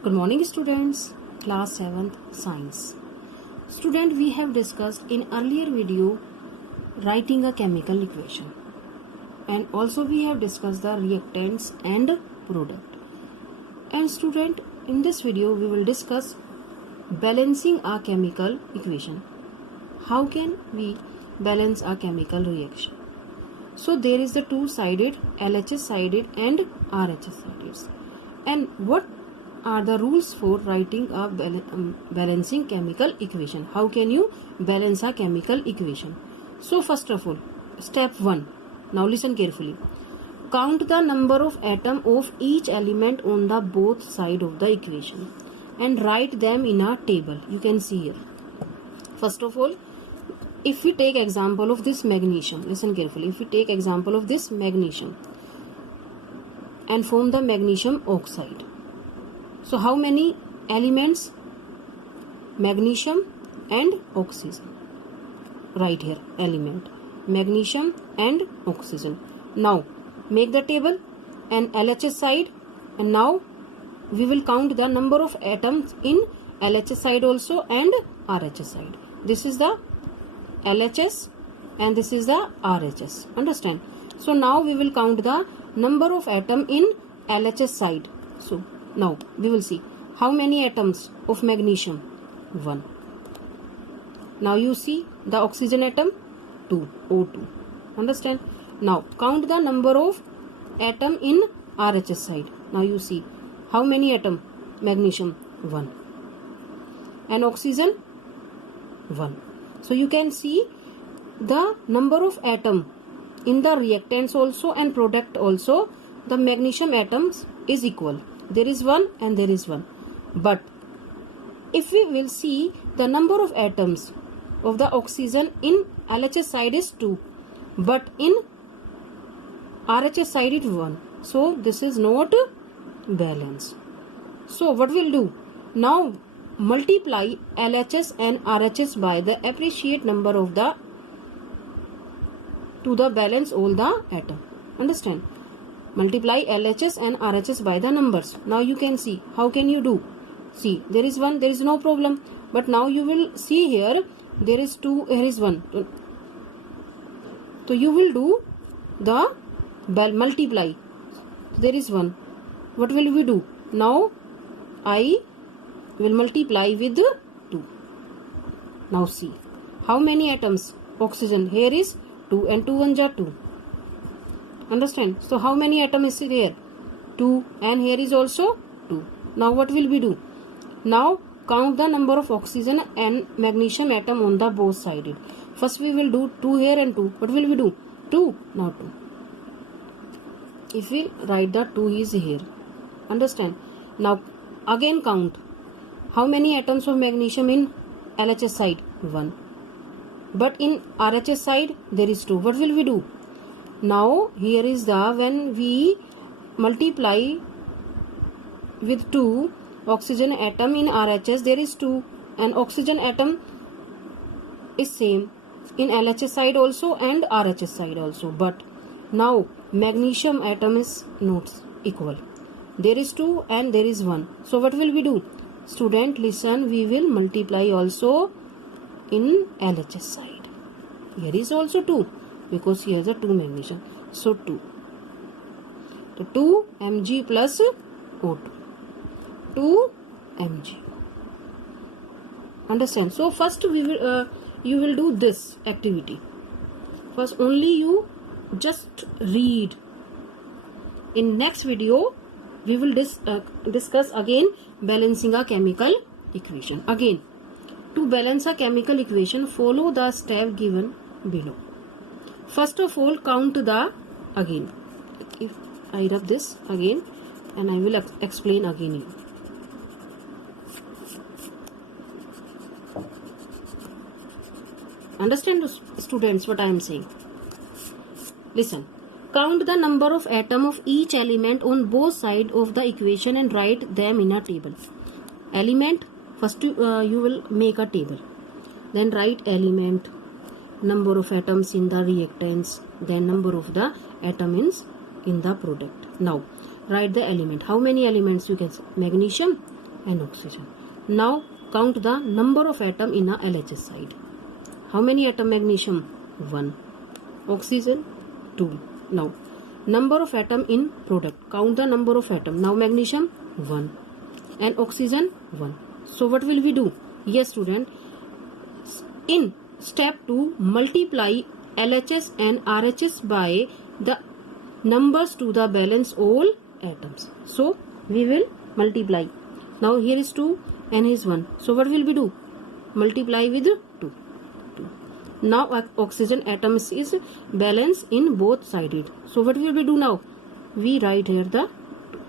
Good morning students, class 7th science. Student, we have discussed in earlier video writing a chemical equation, and also we have discussed the reactants and product. And student, in this video we will discuss balancing a chemical equation. How can we balance a chemical reaction? So there is the two-sided LHS sided and RHS sided. And what are the rules for writing a balancing chemical equation? How can you balance a chemical equation? So first of all, step 1. Now listen carefully. Count the number of atoms of each element on the both side of the equation and write them in a table. You can see here. First of all, if we take example of this magnesium, listen carefully. If we take example of this magnesium and form the magnesium oxide. So how many elements? Magnesium and oxygen. Right here, element magnesium and oxygen. Now make the table and LHS side, and now we will count the number of atoms in LHS side also and RHS side. This is the LHS and this is the RHS. Understand? So now we will count the number of atom in LHS side. So now we will see how many atoms of magnesium. 1. Now you see the oxygen atom, 2, O2. Understand? Now count the number of atom in RHS side. Now you see how many atom? Magnesium, 1, and oxygen, 1. So you can see the number of atom in the reactants also and product also. The magnesium atoms is equal. There is 1 and there is 1. But if we will see the number of atoms of the oxygen in LHS side is 2, but in RHS side is 1. So this is not balanced. So what we'll do? Now multiply LHS and RHS by the appropriate number of the to the balance all the atom. Understand? Multiply LHS and RHS by the numbers. Now you can see. How can you do? See, there is 1, there is no problem. But now you will see here, there is 2, here is 1. So you will do the multiply. There is 1. What will we do? Now I will multiply with 2. Now see. How many atoms? Oxygen. Here is 2 and 2 1s are 2. Understand? So how many atoms is there? 2, and here is also 2. Now what will we do? Now count the number of oxygen and magnesium atom on the both sided. First we will do 2 here and 2. What will we do? 2. Now 2. If we write the 2 is here. Understand? Now again count. How many atoms of magnesium in LHS side? 1. But in RHS side there is 2. What will we do? Now here is the, when we multiply with 2 oxygen atom in RHS, there is 2, and oxygen atom is same in LHS side also and RHS side also. But now magnesium atom is not equal. There is 2 and there is 1. So what will we do? Student, listen, we will multiply also in LHS side. Here is also 2 because here is a 2 magnesium. So 2. So 2 Mg plus O2. 2 Mg. Understand? So first we will you will do this activity. First only you just read. In next video we will discuss again balancing a chemical equation. Again, to balance a chemical equation, follow the step given below. First of all, count the, again, if I rub this again and I will explain again you. Understand, students, what I am saying? Listen. Count the number of atoms of each element on both sides of the equation and write them in a table. Element, first you will make a table. Then write element, number of atoms in the reactants, then number of the atoms in the product. Now write the element. How many elements you can say? Magnesium and oxygen. Now count the number of atom in a LHS side. How many atom magnesium? 1. Oxygen 2. Now number of atom in product. Count the number of atom. Now magnesium 1 and oxygen 1. So what will we do? Yes student, in step 2 multiply LHS and RHS by the numbers to the balance all atoms. So we will multiply. Now here is 2 and here is 1. So what will we do? Multiply with 2. Now oxygen atoms is balanced in both sided. So what will we do now? We write here the 2.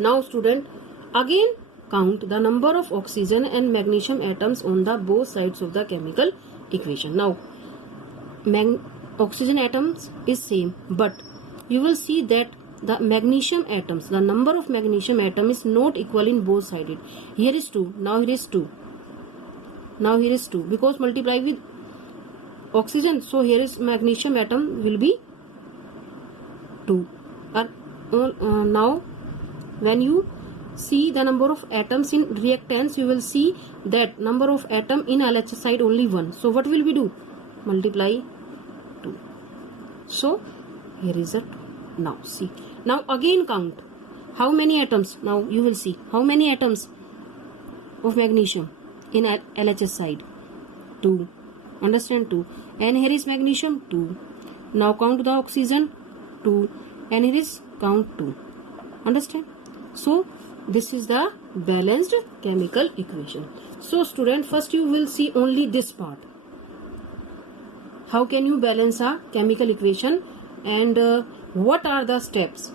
Now student, again count the number of oxygen and magnesium atoms on the both sides of the chemical equation. Now oxygen atoms is same, but you will see that the magnesium atoms, the number of magnesium atom is not equal in both sided. Here is 2, now here is 2, now here is 2, because multiply with oxygen, so here is magnesium atom will be 2. Now when you see the number of atoms in reactants, you will see that number of atom in LHS side only 1. So what will we do? Multiply 2. So here is a 2. Now see, now again count how many atoms. Now you will see how many atoms of magnesium in LHS side. 2. Understand? 2. And here is magnesium 2. Now count the oxygen 2 and here is count 2. Understand? So this is the balanced chemical equation. So student, first you will see only this part. How can you balance a chemical equation and what are the steps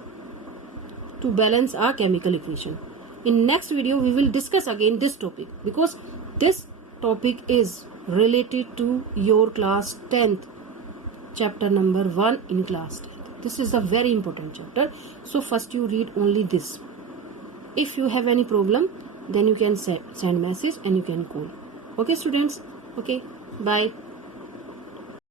to balance a chemical equation? In next video we will discuss again this topic, because this topic is related to your class 10th, chapter number 1 in class 10th. This is a very important chapter. So first you read only this. If you have any problem, then you can send message and you can call. Okay students? Okay, bye.